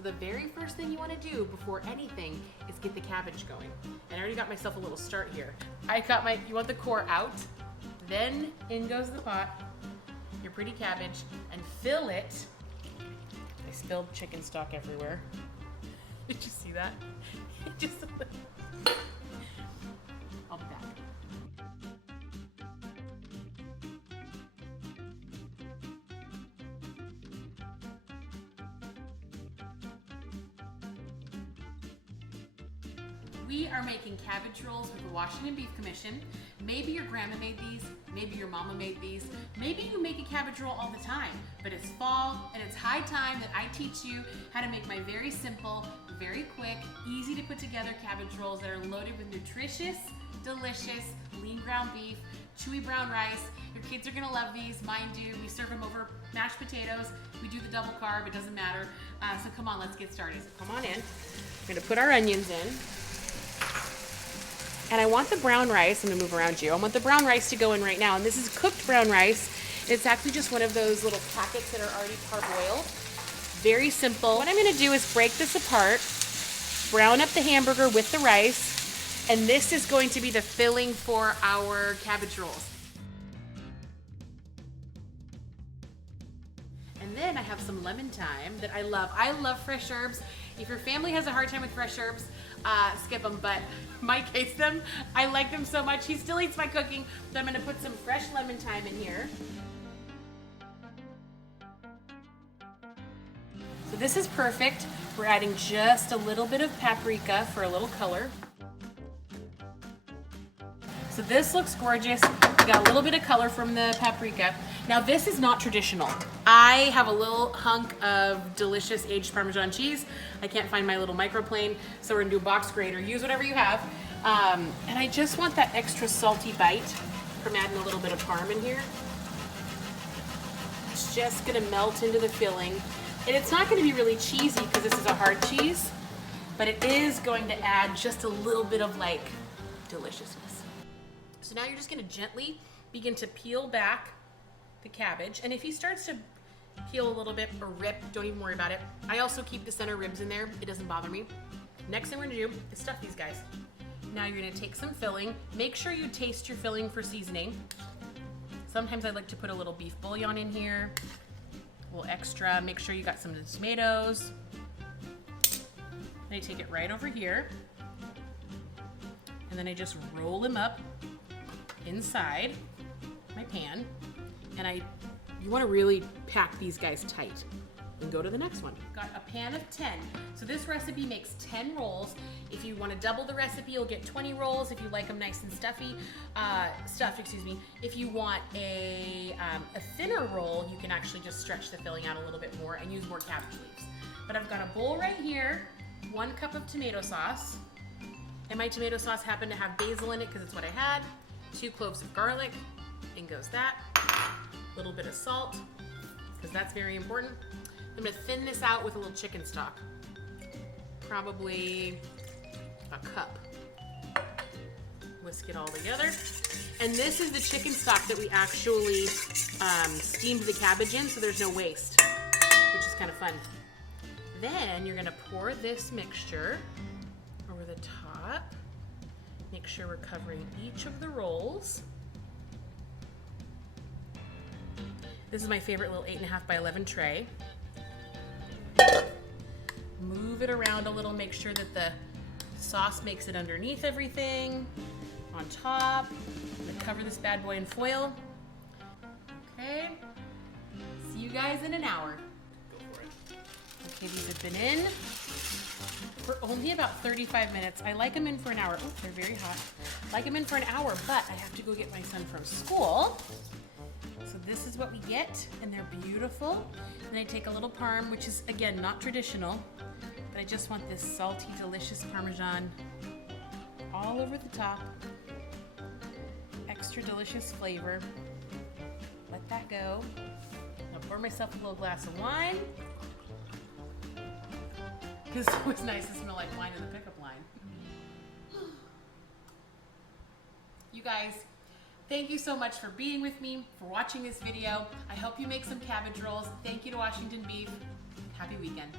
So the very first thing you want to do before anything is get the cabbage going. And I already got myself a little start here. You want the core out, then in goes the pot, your pretty cabbage, and fill it. I spilled chicken stock everywhere. Did you see that? Just a little. I'll be back. We are making cabbage rolls with the Washington Beef Commission. Maybe your grandma made these, maybe your mama made these, maybe you make a cabbage roll all the time, but it's fall and it's high time that I teach you how to make my very simple, very quick, easy to put together cabbage rolls that are loaded with nutritious, delicious, lean ground beef, chewy brown rice. Your kids are gonna love these, mine do. We serve them over mashed potatoes. We do the double carb, it doesn't matter. So come on, let's get started. So come on in. We're gonna put our onions in. And I want the brown rice, I'm gonna move around you. I want the brown rice to go in right now. And this is cooked brown rice. It's actually just one of those little packets that are already parboiled. Very simple. What I'm gonna do is break this apart, brown up the hamburger with the rice, and this is going to be the filling for our cabbage rolls. And then I have some lemon thyme that I love. I love fresh herbs. If your family has a hard time with fresh herbs, skip them, but Mike hates them. I like them so much. He still eats my cooking, so I'm gonna put some fresh lemon thyme in here. So this is perfect. We're adding just a little bit of paprika for a little color. So this looks gorgeous. We got a little bit of color from the paprika. Now this is not traditional. I have a little hunk of delicious aged Parmesan cheese. I can't find my little microplane, so we're gonna do a box grater. Use whatever you have. And I just want that extra salty bite from adding a little bit of Parm in here. It's just gonna melt into the filling. And it's not gonna be really cheesy because this is a hard cheese, but it is going to add just a little bit of like deliciousness. So now you're just gonna gently begin to peel back the cabbage. And if he starts to peel a little bit or rip, don't even worry about it. I also keep the center ribs in there. It doesn't bother me. Next thing we're gonna do is stuff these guys. Now you're gonna take some filling. Make sure you taste your filling for seasoning. Sometimes I like to put a little beef bouillon in here, a little extra. Make sure you got some tomatoes. Then I take it right over here, and then I just roll them up inside my pan. And you want to really pack these guys tight and go to the next one. Got a pan of 10. So this recipe makes 10 rolls. If you want to double the recipe, you'll get 20 rolls if you like them nice and stuffed, excuse me. If you want a thinner roll, you can actually just stretch the filling out a little bit more and use more cabbage leaves. But I've got a bowl right here, 1 cup of tomato sauce. And my tomato sauce happened to have basil in it because it's what I had. 2 cloves of garlic, in goes that. A little bit of salt, because that's very important. I'm gonna thin this out with a little chicken stock. Probably a cup. Whisk it all together. And this is the chicken stock that we actually steamed the cabbage in, so there's no waste, which is kind of fun. Then you're gonna pour this mixture over the top. Make sure we're covering each of the rolls. This is my favorite little 8.5 by 11 tray. Move it around a little, make sure that the sauce makes it underneath everything, on top. I'm gonna cover this bad boy in foil. Okay, see you guys in an hour. Go for it. Okay, these have been in for only about 35 minutes. I like them in for an hour. Oh, they're very hot. I like them in for an hour, but I have to go get my son from school. So this is what we get, and they're beautiful. And I take a little Parm, which is, again, not traditional, but I just want this salty, delicious Parmesan all over the top. Extra delicious flavor. Let that go. I'll pour myself a little glass of wine, because it's always nice to smell like wine in the pickup line. You guys, thank you so much for being with me, for watching this video. I hope you make some cabbage rolls. Thank you to Washington Beef. Happy weekend.